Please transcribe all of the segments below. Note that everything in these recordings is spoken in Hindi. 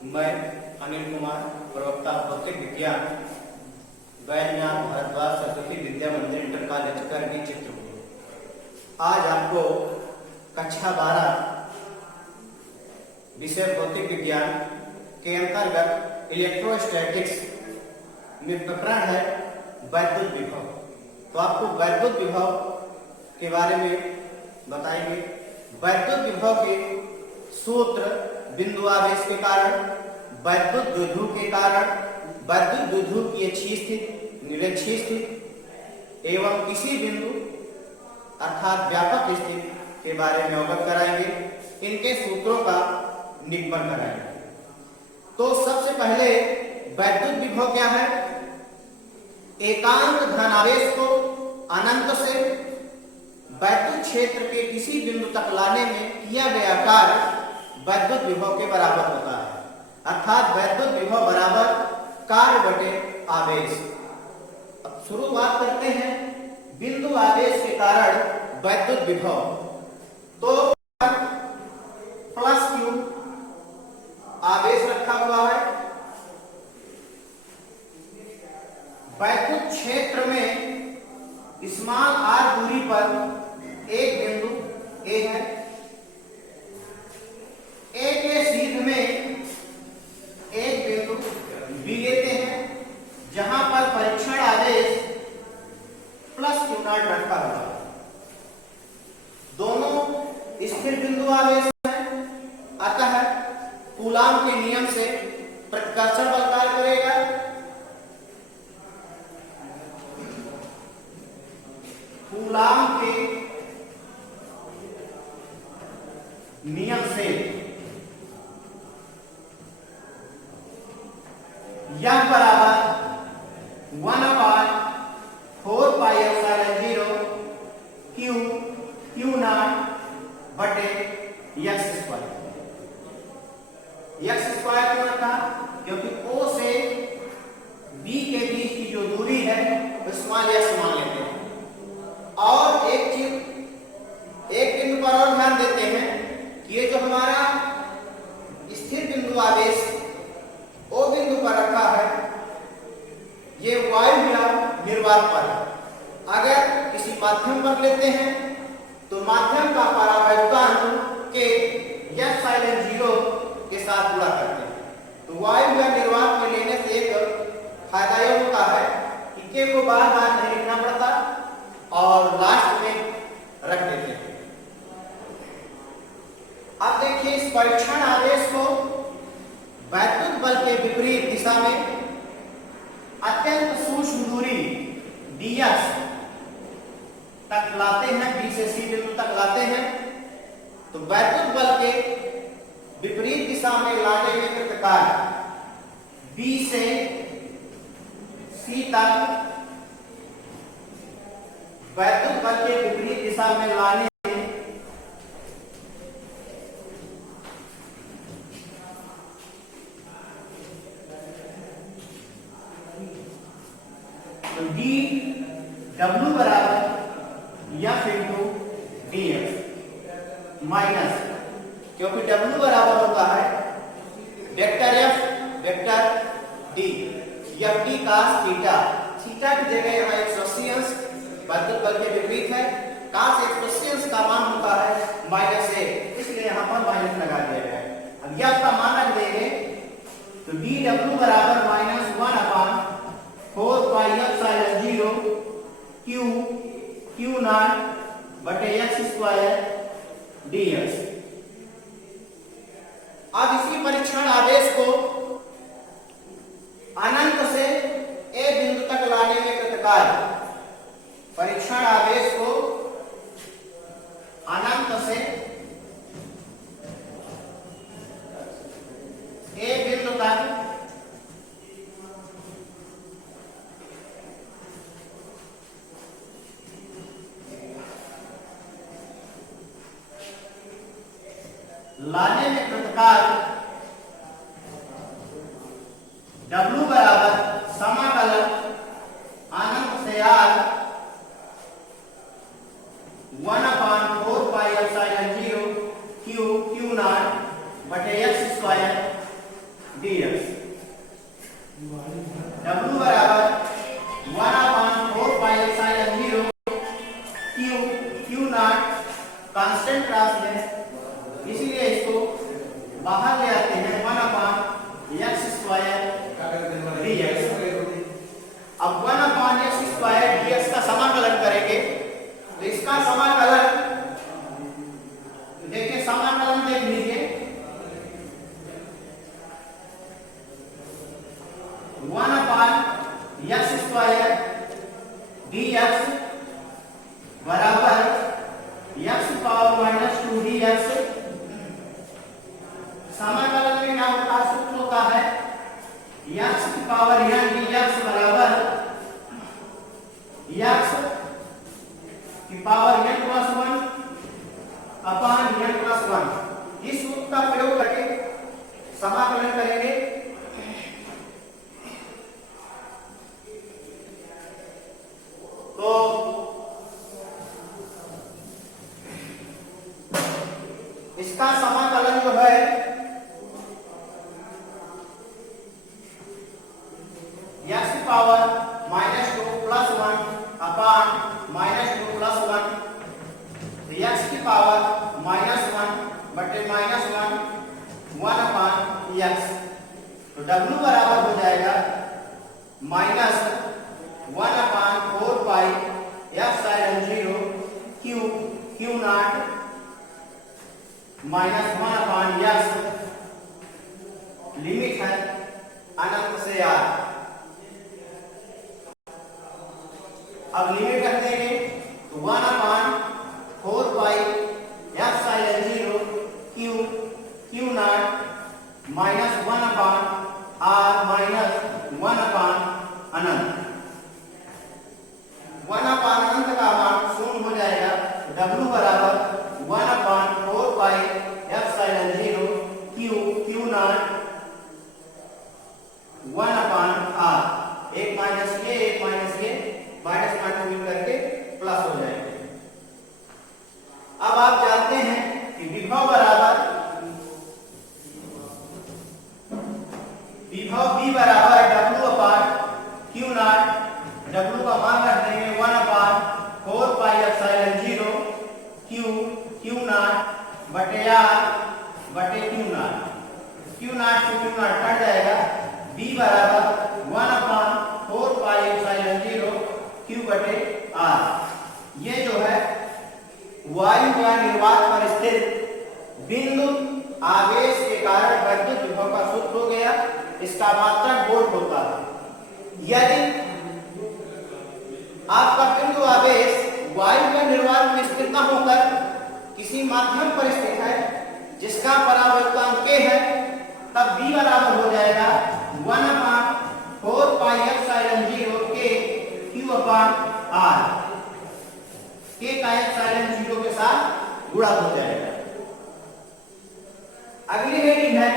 मैं अनिल कुमार, प्रवक्ता भौतिक विज्ञान, बैजनाथ भारद्वाज सरस्वती विद्या मंदिर इंटर कॉलेज करगी चित्रकूट। आज आपको कक्षा 12 विषय भौतिक विज्ञान के अंतर्गत इलेक्ट्रोस्टैटिक्स में प्रकरण है वैद्युत विभव। तो आपको वैद्युत विभव के बारे में बताएंगे। वैद्युत विभव के सूत्र बिंदु आवेश के कारण, वैद्युत द्विध्रुव के कारण, वैद्युत द्विध्रुव की अच्छी स्थिति, निरक्षीय स्थिति एवं किसी बिंदु अर्थात व्यापक स्थिति के बारे में अवगत कराएंगे। इनके सूत्रों का निगमन कराएंगे। तो सबसे पहले वैद्युत विभव क्या है? एकांक धनावेश को अनंत से वैद्युत क्षेत्र के किसी बिंदु तक लाने में किया गया कार्य वैद्युत विभव के बराबर होता है। अर्थात वैद्युत विभव बराबर कार्य बटे आवेश। अब शुरुआत करते हैं बिंदु आवेश के कारण वैद्युत विभव। तो प्लस क्यू आवेश रखा हुआ है। वैद्युत क्षेत्र में स्मॉल आर दूरी पर एक बिंदु ए है। ए के सीध में एक बिंदु बी लेते हैं, जहां पर परीक्षण आवेश प्लस क्यू नॉट रखा हुआ है। दोनों स्थिर बिंदु आवेश हैं, अतः कूलाम के नियम से प्रतिकर्षण बल कार्य करेगा। कूलाम के नियम से यह बराबर 1/4πε0 क्यू नॉट बटे एक्स स्क्वायर। एक्स स्क्वायर क्यों रखा? क्योंकि ओ से बी के बीच की जो दूरी है स्मॉल एक्स मान लेते हैं। और एक चीज, एक बिंदु पर और ध्यान देते हैं कि ये जो हमारा स्थिर बिंदु आवेश ओ बिंदु पर रखा है, ये वायु या निर्वात पर है। अगर किसी माध्यम पर लेते हैं तो माध्यम का परावैद्युतांक के ε0 के साथ गुणा करते हैं। तो वायु या निर्वात में लेने से एक फायदा यह होता है कि के को बार बार नहीं लिखना पड़ता और लास्ट में रख देते हैं। अब देखिए इस परीक्षण आवेश को वैद्युत बल के विपरीत दिशा में अत्यंत सूक्ष्म दूरी ds तक लाते हैं, बी से सी बिंदु तक लाते हैं। तो वैद्युत बल के विपरीत दिशा में लाने में कृत कार्य बी से सी तक वैद्युत बल के विपरीत दिशा में लाने तो डी डब्ल्यू बराबर F into D X minus, क्योंकि डब्ल्यू बराबर होता है vector F vector D, F D cos theta. Theta की जगह यहाँ 180 अंश वैद्युत बल के विपरीत है। कास 180 अंश का मान होता है -a, इसलिए यहाँ पर माइनस लगा दिया गया है। अब यह का मान रख देंगे तो डी डब्ल्यू बराबर -1/4πε0 क्यू नॉट बटे एक्स स्क्वायर dx। अब इसी परीक्षण आवेश को अनंत से ए बिंदु तक लाने में कृत कार्य, परीक्षण आवेश को अनंत से ए बिंदु तक लाने में कृत कार्य W बराबर समाकलन अनंत से r 1/4πε0 क्यू नॉट बटे एक्स स्क्वायर dx। W बराबर 1/4 pi epsilon 0 q not constant class है, इसीलिए इसको बाहर ले आते हैं 1/x² dx। अब 1/x² dx का समाकलन करेंगे तो इसका समाकलन देखिए, समाकलन देख लीजिए 1/x² dx बराबर x⁻² dx। समाकलन में क्या होता है, सूत्र होता है x⁻n dx बराबर x⁻n+1/n+1। इस सूत्र का प्रयोग करके समाकलन करेंगे तो इसका समाकलन जो है x⁻²+1/-2+1 x⁻1/-1 तो W बराबर हो जाएगा -1/4 pi epsilon 0 q not -1/x, limit है अनंत से r। अब लिमिट रख देंगे तो 1/4 pi epsilon 0 q not -1/r -1/अनंत। 1/अनंत का मान 0 हो जाएगा। W बराबर 1/4 pi epsilon 0 q not 1/r। एक माइनस ये माइनस मिल करके प्लस हो जाएगा। अब आप जानते हैं कि विभव V बराबर W/q नॉट। W का मान रख देंगे 1/4 pi epsilon 0 q नॉट बटे r बटे q नॉट। q नॉट से q नॉट कट जाएगा। V बराबर 1/4 pi epsilon 0 q बटे r। ये जो है वायु या निर्वात पर स्थित बिंदु आवेश के कारण वैद्युत विभव का सूत्र हो गया। इसका मात्रक वोल्ट होता है। यदि आपका बिंदु आवेश वायु या निर्वात में स्थित न होकर किसी माध्यम पर स्थित है जिसका परावर्तन k है, तब V बराबर हो जाएगा 1/4 pi epsilon 0 k q/r। k का epsilon 0 के साथ गुणा हो जाएगा। अगली हेडिंग है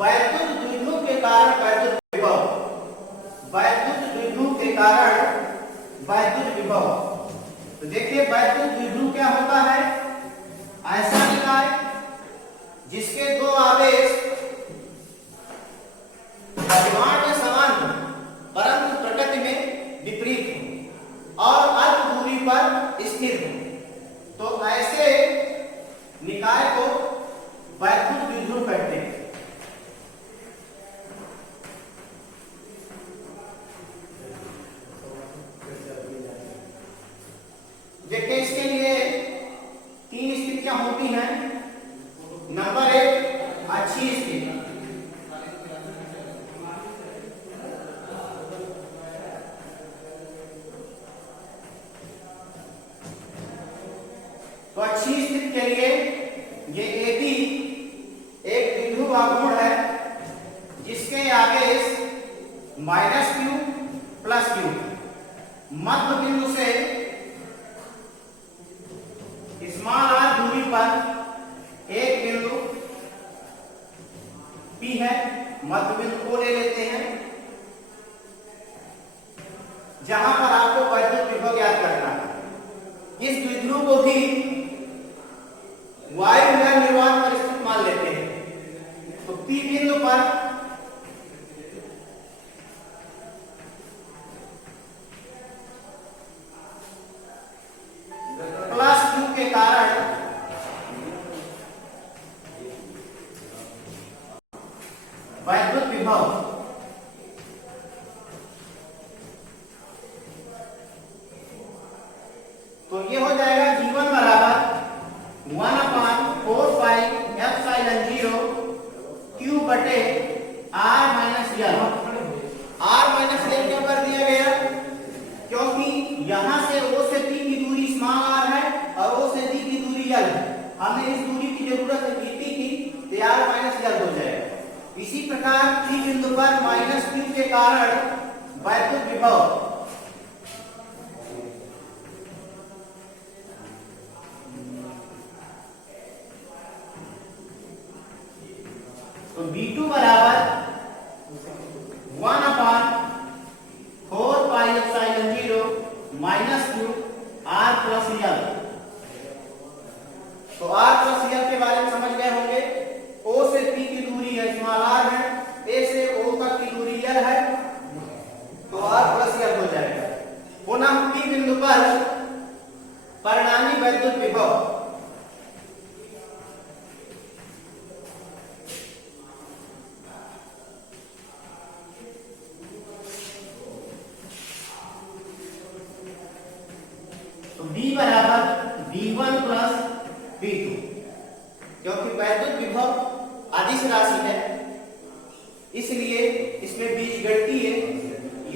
वैद्युत द्विध्रुव के कारण वैद्युत विभव। वैद्युत द्विध्रुव के कारण वैद्युत विभव। तो देखिए वैद्युत द्विध्रुव क्या होता है, ऐसा निकाय जिसके दो आवेश परिमाण में समान हो परंतु प्रकृति में विपरीत हो और अल्प दूरी पर स्थिर हो, तो ऐसे निकाय को वैद्युत द्विध्रुव कहते हैं। देखिए इसके लिए 3 स्थितियां होती हैं। नंबर 1 अच्छी स्थिति। तो अच्छी स्थिति के लिए ये AB एक द्विध्रुव आघूर्ण है जिसके आवेश -q + q मध्य बिंदु से r दूरी पर एक बिंदु P है, मध्य बिंदु को ले लेते हैं जहां पर आपको वैद्युत विभव ज्ञात करना है। इस द्विध्रुव को भी वायु या निर्वात पर स्थित मान लेते हैं। तो P P बिंदु पर प्लस Q के कारण वैद्युत विभव तो ये हो जाएगा G1 बराबर 1/4πε0 Q बटे R minus L। R minus L क्यों कर दिया गया? क्योंकि यहां से O से P की दूरी स्मॉल r है और O से D की दूरी L है। हमें इस दूरी की जरूरत है P की, तो R माइनस L हो जाएगा। इसी प्रकार P बिंदु पर माइनस Q के कारण वैद्युत विभव तो B2 बराबर 1/4πε0 minus Q R plus L। तो R प्लस L के बारे में समझ गए होंगे। O से P की दूरी है स्मॉल r है, A से O तक की दूरी L है, तो R प्लस L हो जाएगा। पुनः P बिंदु पर परिणामी वैद्युत विभव B बराबर B1 प्लस B2, क्योंकि वैद्युत विभव अदिश राशि है इसलिए इसमें बीजगणितीय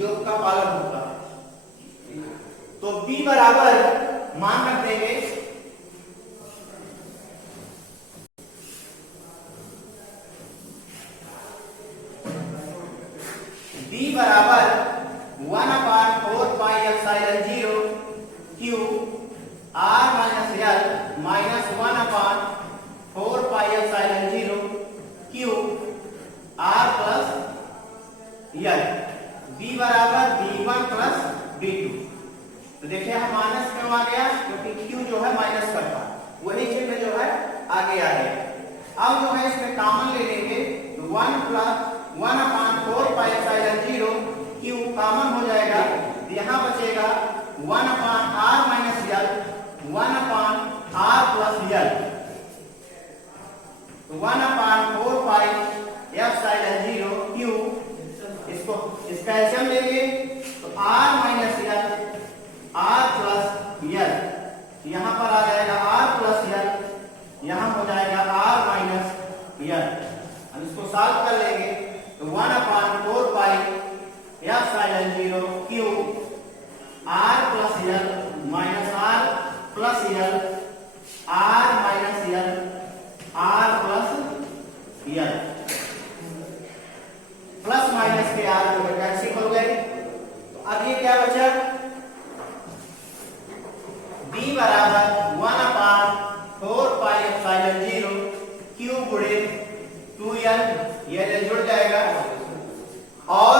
योग का पालन होगा। तो B बराबर मान रख देंगे B बराबर 1/4πε0 Q R minus L minus 1/4πε0 Q R plus L। B बराबर B1 प्लस B2। तो देखिए हम माइनस क्यों आ गया? क्योंकि Q जो है माइनस करता, वही चिन्ह जो है आगे आ गया। अब जो है इसमें कॉमन ले लेंगे तो 1/4πε0 Q कॉमन हो जाएगा, यहाँ बचेगा 1/r minus L 1/r plus L। तो 1/4πε0 Q, इसको इसका एलसीएम लेंगे तो r minus L r plus L, यहाँ पर आ जाएगा r प्लस L, यहाँ हो जाएगा r माइनस L। हम इसको सॉल्व कर लेंगे तो 1/4πε0 Q R plus L minus R plus L R minus L R plus L, plus minus के R जो कैंसिल हो गए। तो अब ये क्या बचा? B बराबर 1/4πε0 Q गुणे 2L, ये जुड़ जाएगा और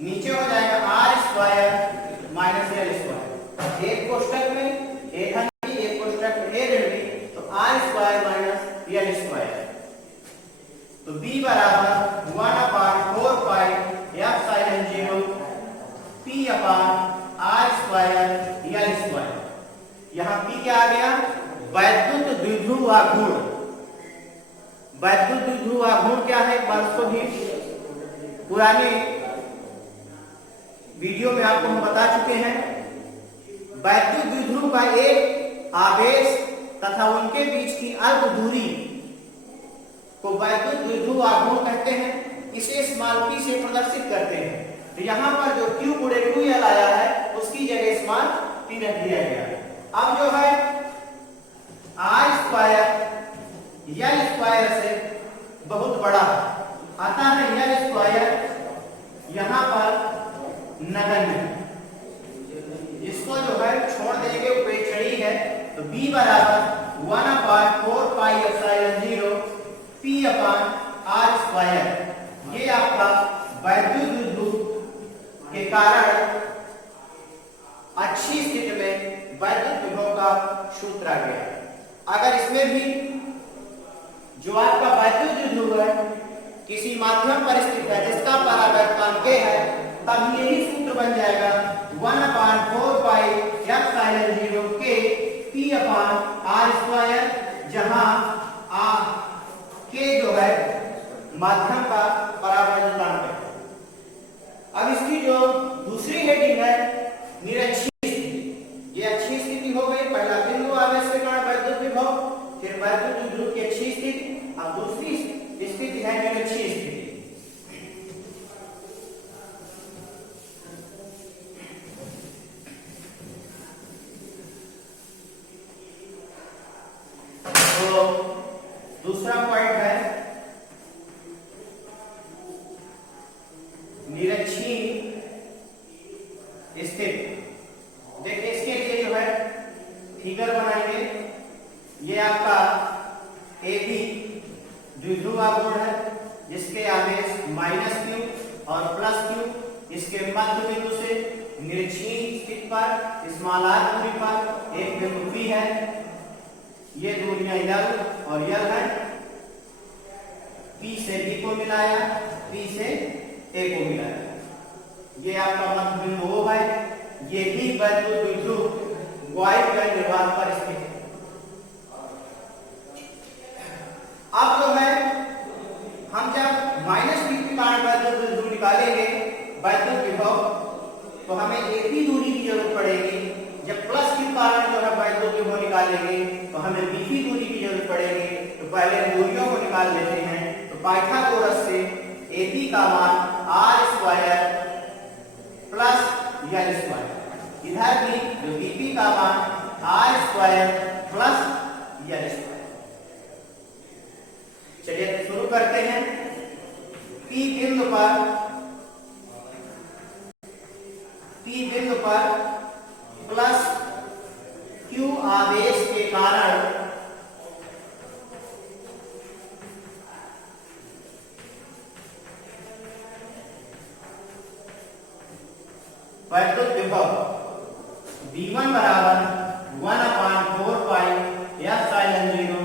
नीचे हो जाएगा R square minus L square. एक कोष्टक में A धन एक कोष्टक में A ऋण, तो R square minus L square. तो B बराबर 1/4πε0 P अपान R स्क्वायर L स्क्वायर। यहाँ P क्या आ गया? वैद्युत द्विध्रुव आघूर्ण। वैद्युत द्विध्रुव आघूर्ण क्या है? एक बार उसको भी पुराने वीडियो में आपको हम बता चुके हैं। वैद्युत द्विध्रुव का एक आवेश तथा उनके बीच की अल्प दूरी को वैद्युत द्विध्रुव आघूर्ण कहते हैं। इसे स्मॉल p से प्रदर्शित करते हैं। तो यहाँ पर जो Q गुणे 2L आया है उसकी जगह स्मॉल p रख दिया गया। अब जो है R स्क्वायर L स्क्वायर से बहुत बड़ा आता है, L स्क्वायर यहाँ पर नगण्य, इसको जो है छोड़ देंगे, उपेक्षणीय है। तो B बराबर 1/4πε0 P अपान R स्क्वायर, ये आपका वैद्युत द्विध्रुव के कारण अच्छी स्थिति में वैद्युत विभव का सूत्र आ गया। अगर इसमें भी जो आपका वैद्युत द्विध्रुव किसी माध्यम पर स्थित है जिसका परावर्तकांक k है, तब यही सूत्र बन जाएगा 1/4 pi epsilon 0 k p upon r square, जहां k जो है माध्यम का परावर्तकांक है। अब इसकी जो दूसरी हेडिंग है निरक्षीय स्थिति, ये अच्छी स्थिति हो गई। पहला बिंदु आवेश के कारण वैद्युत विभव, फिर वैद्युत ध्रुव की अच्छी स्थिति। अब दूसरी स्थिति है निरक्षीय स्थिति। तो दूसरा पॉइंट है निरक्षीय स्थिति। देखिए इसके लिए जो है फिगर बनाएंगे। ये आपका AB द्विध्रुव आघूर्ण है जिसके आवेश -q और +q, इसके मध्य बिंदु से निरक्षीय स्थिति पर स्मॉल r दूरी पर एक बिंदु P है। ये दूरियां L और L है। P से B को मिलाया, P से A को मिलाया। ये आपका मध्य बिंदु O है। ये भी वैद्युत द्विध्रुव वायु के निर्वात पर स्थित है। अब जो है हम जब -q के कारण वैद्युत द्विध्रुव निकालेंगे वैद्युत विभव, तो हमें एक ही दूरी की जरूरत पड़ेगी। जब प्लस के कारण जो है वैद्युत विभव निकालेंगे तो हमें b की दूरी की जरूरत पड़ेगी। तो पहले दूरियों को निकाल लेते हैं। तो पाइथागोरस से AB का मान r square plus L square, इधर भी जो BP का मान r square plus L square. चलिए शुरू करते हैं। P बिंदु पर प्लस Q आवेश के कारण वैद्युत विभव V1 बराबर 1/4 pi epsilon 0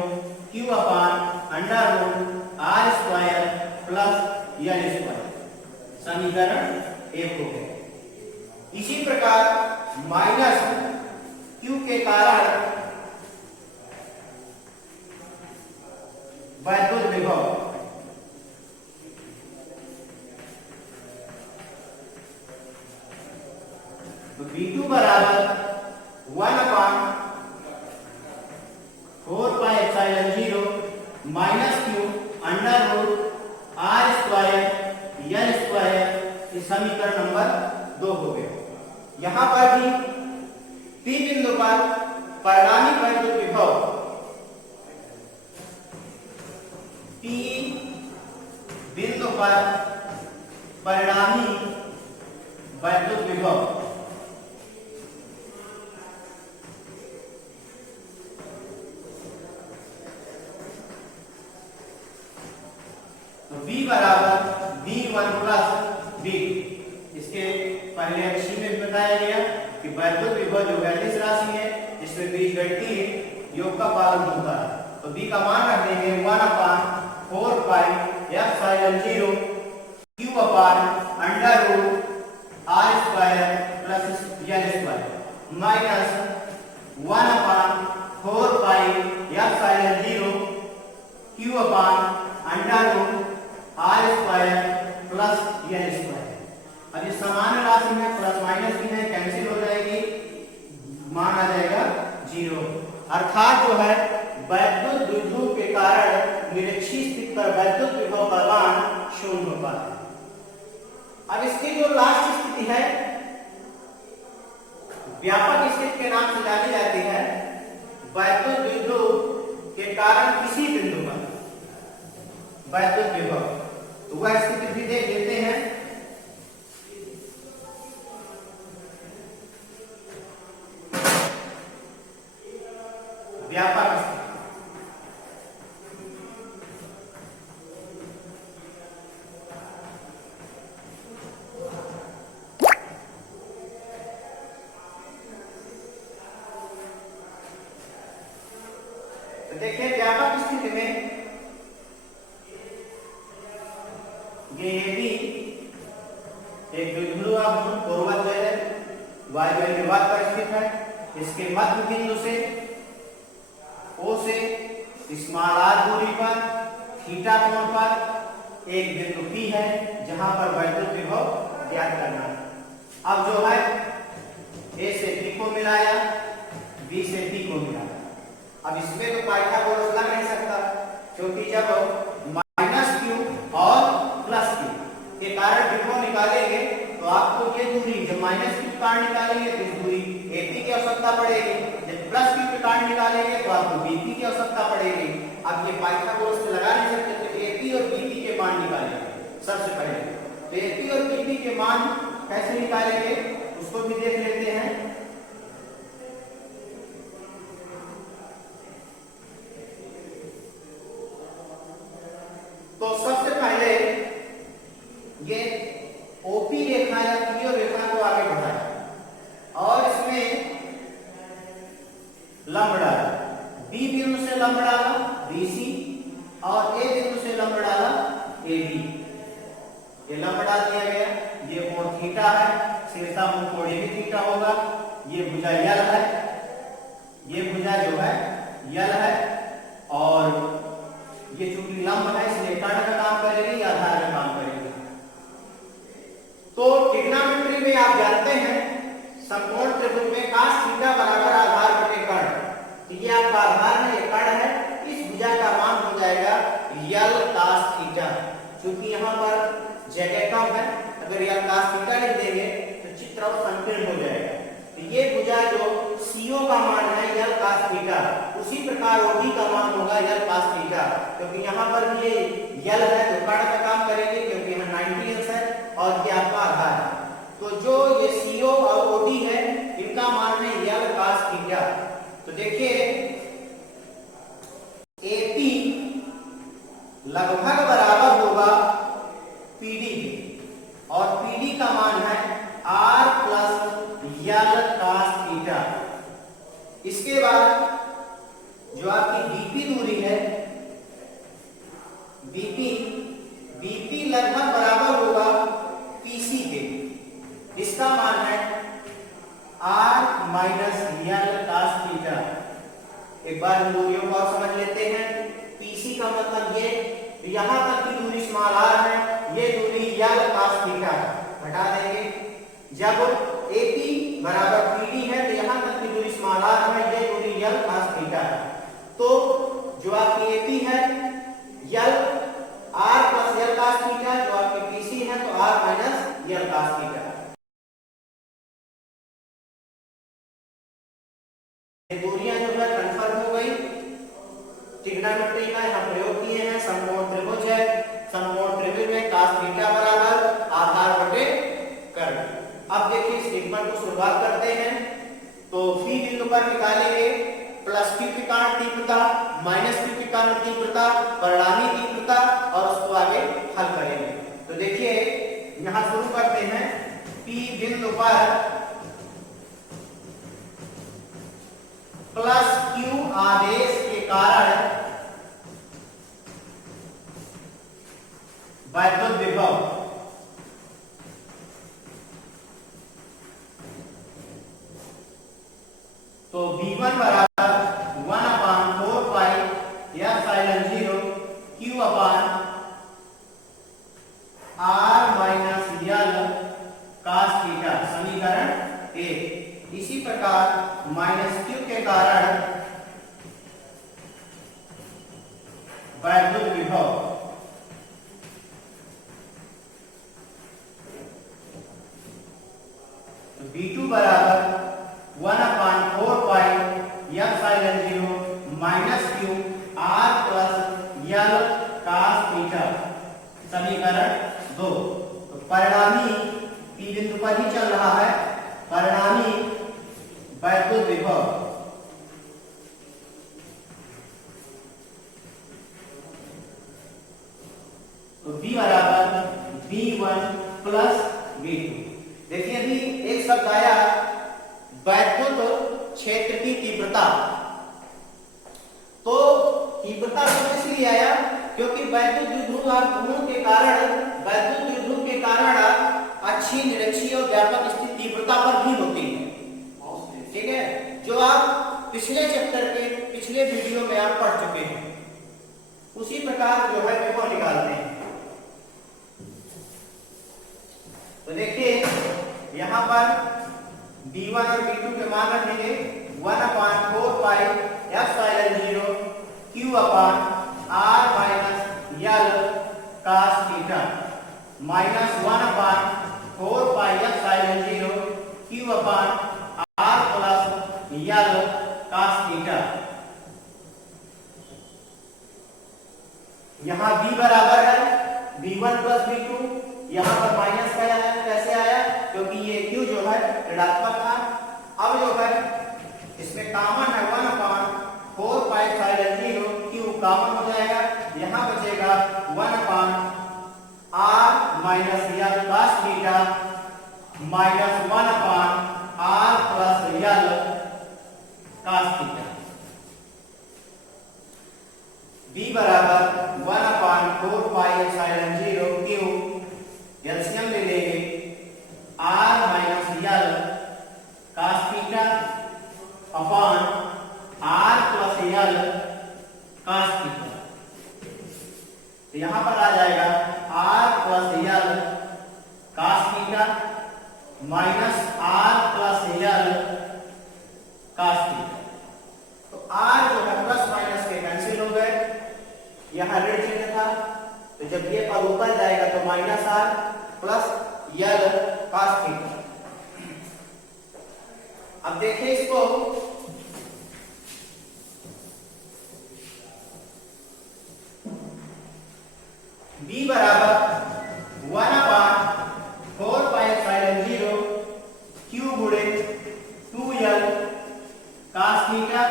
Q upon under root r square plus L square, समीकरण 1 हो गया। इसी प्रकार -q के कारण वैद्युत विभव तो V2 बराबर 1/4 pi epsilon 0 -q under root r square L square, ये समीकरण नंबर 2 हो गया। यहां पर भी P बिंदु पर परिणामी वैद्युत विभव P बिंदु पर परिणामी वैद्युत विभव तो V बराबर V1 प्लस V। इसके पहले अच्छी में बताया गया कि वैद्युत विभव जो वैदिश राशि है जिसमें बीजगणितीय योग का पालन होता है। तो B का मान रख देंगे 1/4 pi epsilon 0 Q upon under root r square plus L square minus 1/4 pi epsilon 0 Q upon under root r square plus L square. अब ये समान राशि में प्लस माइनस भी है, कैंसिल हो जाएगी, मान आ जाएगा 0। अर्थात जो है वैद्युत द्विध्रुव के कारण निरक्षीय स्थिति पर वैद्युत विभव का मान 0 होता है। अब इसकी जो लास्ट स्थिति है व्यापक स्थिति के नाम से जानी जाती है। वैद्युत द्विध्रुव के कारण किसी बिंदु पर वैद्युत विभव, तो वह स्थिति भी देख लेते हैं। व्यापक तो देखिए व्यापक स्थिति में ये AB एक द्विध्रुव घूर्ण पूर्वज है, वायु निर्वात पर स्थित है। इसके मध्य बिंदु से O से स्मॉल r दूरी पर थीटा कोण पर एक बिंदु P है जहां पर वैद्युत विभव ज्ञात करना है। अब जो है A से B को मिलाया, B से D को मिलाया। अब इसमें तो पाइथागोरस लग नहीं सकता, क्योंकि जब माइनस Q और प्लस Q के कारण विभव निकालेंगे तो आपको ये दूरी, जब माइनस Q के कारण निकालेंगे तो इस दूरी AP की आवश्यकता पड़ेगी, जब प्लस Q के कारण निकालेंगे तो आपको BP की आवश्यकता पड़ेगी। अब ये पाइथागोरस से लगा नहीं सकते, तो AP और BP के मान निकालेंगे सबसे पहले। तो AP और BP के मान कैसे निकालेंगे उसको भी देख लेते हैं। तो सबसे पहले ये OP रेखा या PO रेखा को आगे बढ़ाया और इसमें लंब डाला, B बिंदु से लंब डाला BC और A बिंदु से लंब डाला AB। ये लंब डाल दिया गया। ये कोण थीटा है, शीर्षा मुख कोण भी थीटा होगा। ये भुजा यल है, ये भुजा जो है यल है और ये चूंकि लंब है इसलिए कर्ण का काम करेगी या आधार का काम करेगी। तो ट्रिग्नोमेट्री में आप जानते हैं समकोण त्रिभुज में cos थीटा बराबर आधार बटे कर्ण। तो ये आपका आधार है, ये कर्ण है। इस भुजा का मान हो जाएगा यल cos थीटा। क्योंकि यहाँ पर जगह कम है, अगर यल cos थीटा लिख देंगे तो चित्र और संकीर्ण हो जाएगा। तो ये भुजा जो CO का मान है यल cos थीटा, उसी प्रकार OB का मान होगा यल cos थीटा। क्योंकि यहाँ पर ये यल है तो कर्ण का काम करेंगे, क्योंकि यहाँ 90 अंश है और ये आपका आधार है। तो जो ये CO और OD है इनका मान है यल cos थीटा। तो देखिए AP लगभग बराबर होगा PD और PD का मान है R प्लस यल cos थीटा। इसके बाद जो आपकी BP दूरी है, BP लगभग बराबर होगा PC के। इसका मान है R माइनस यल cos थीटा। एक बार इन दूरियों को आप समझ लेते हैं। PC का मतलब ये, यहां तक की दूरी स्मॉल r है, ये दूरी यल cos थीटा हटा देंगे। जब AP बराबर PD है तो यहां तक की दूरी स्मॉल r है, ये दूरी यल cos थीटा है। तो जो आपकी AP है यल r प्लस यल cos थीटा, जो आपकी PC है तो r माइनस यल cos थीटा। ये दूरियां जो है कंफर्म हो गई। ट्रिग्नोमेट्री का यहाँ प्रयोग किए हैं। समकोण त्रिभुज है, समकोण त्रिभुज में cos थीटा बराबर आधार बटे कर्ण। अब देखिए इस निरूपण को शुरुआत करते हैं। तो P बिंदु पर निकालेंगे प्लस Q के कारण तीव्रता, माइनस Q के कारण तीव्रता, परिणामी तीव्रता और उसको आगे हल करेंगे। तो देखिए यहाँ शुरू करते हैं। P बिंदु पर प्लस Q आवेश के कारण वैद्युत विभव तो V1 बराबर 1/4 पाई एप्सिलॉन 0 Q अपान R माइनस यल cos थीटा, समीकरण 1। इसी प्रकार माइनस Q के कारण वैद्युत विभव तो V2 बराबर 1/4 pi epsilon 0 minus Q R plus यल cos थीटा, समीकरण 2। तो परिणामी P बिंदु पर ही चल रहा है, परिणामी वैद्युत विभव तो V बराबर V1 प्लस V2। देखिए अभी एक शब्द आया वैद्युत क्षेत्र की तीव्रता। तो तीव्रता शब्द इसलिए आया क्योंकि वैद्युत द्विध्रुव घूर्ण के कारण वैद्युत cos theta minus 1/4 pi epsilon 0 q अपान r प्लस यल cos थीटा। यहां b बराबर है b1 प्लस b2, यहां पर माइनस का आया, कैसे आया? क्योंकि ये q जो है ऋणात्मक था। अब जो है इसमें कॉमन है 1/4 पाई एप्सिलॉन 0 q कॉमन हो जाएगा, यहां बचेगा 1/r माइनस यल cos theta minus 1/r plus यल cos थीटा। b बराबर 1/4 पाई एप्सिलॉन 0 q, एलसीएम ले लेंगे r माइनस यल cos theta upon r plus यल cos थीटा। तो यहां पर आ जाएगा r प्लस यल cos theta minus r plus यल cos थीटा। तो r जो है प्लस माइनस के कैंसिल हो गए, यहां ऋण चिन्ह था, तो जब ये पद ऊपर जाएगा तो माइनस r प्लस यल cos थीटा। अब देखिए इसको, b बराबर 1/4 पाई एप्सिलॉन 0 q गुणे 2l cos थीटा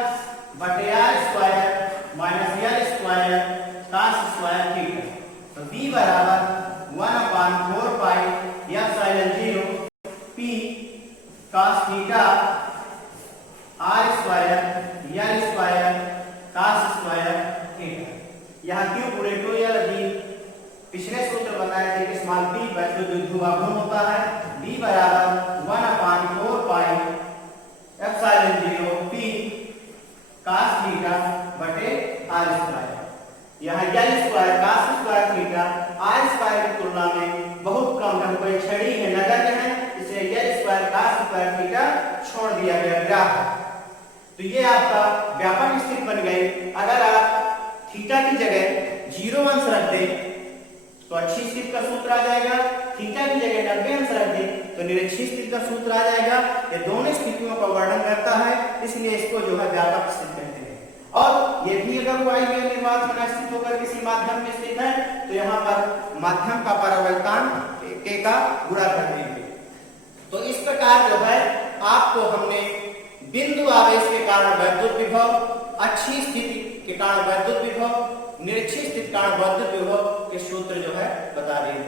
बटे r square minus l square cos square theta. तो b बराबर 1/4 pi epsilon 0 p cos theta r square l square cos square theta. यहाँ q गुणे 2l b, पिछले सूत्र बताए थे कि स्मॉल p वैद्युत ध्रुवाघूर्ण होता है। b बराबर 1/4 pi epsilon 0 p cos theta बटे r स्क्वायर। यहाँ l square cos square theta r square की तुलना में बहुत कम है, कोई छड़ी है, नगण्य है, इसलिए l square cos square theta छोड़ दिया गया ग्राफ। तो ये आपका व्यापक स्थिति बन गई। अगर आप थीटा की जगह 0 अंश रख दें तो अच्छी स्थिति का सूत्र आ जाएगा, थीटा की जगह 90 अंश रख दें तो निरक्षीय स्थिति का सूत्र आ जाएगा। ये दोनों स्थितियों का वर्णन करता है, इसलिए इसको जो है व्यापक स्थिति कहते हैं। और ये भी अगर वायु निर्वात में स्थित होकर किसी माध्यम में स्थित है तो यहाँ पर माध्यम का परावर्तन k का गुणा कर देंगे। तो इस प्रकार जो है आपको हमने बिंदु आवेश के कारण वैद्युत विभव, अच्छी स्थिति के कारण वैद्युत विभव, निरक्षीय स्थिति कारण वैद्युत विभव के सूत्र जो है बता रहे हैं।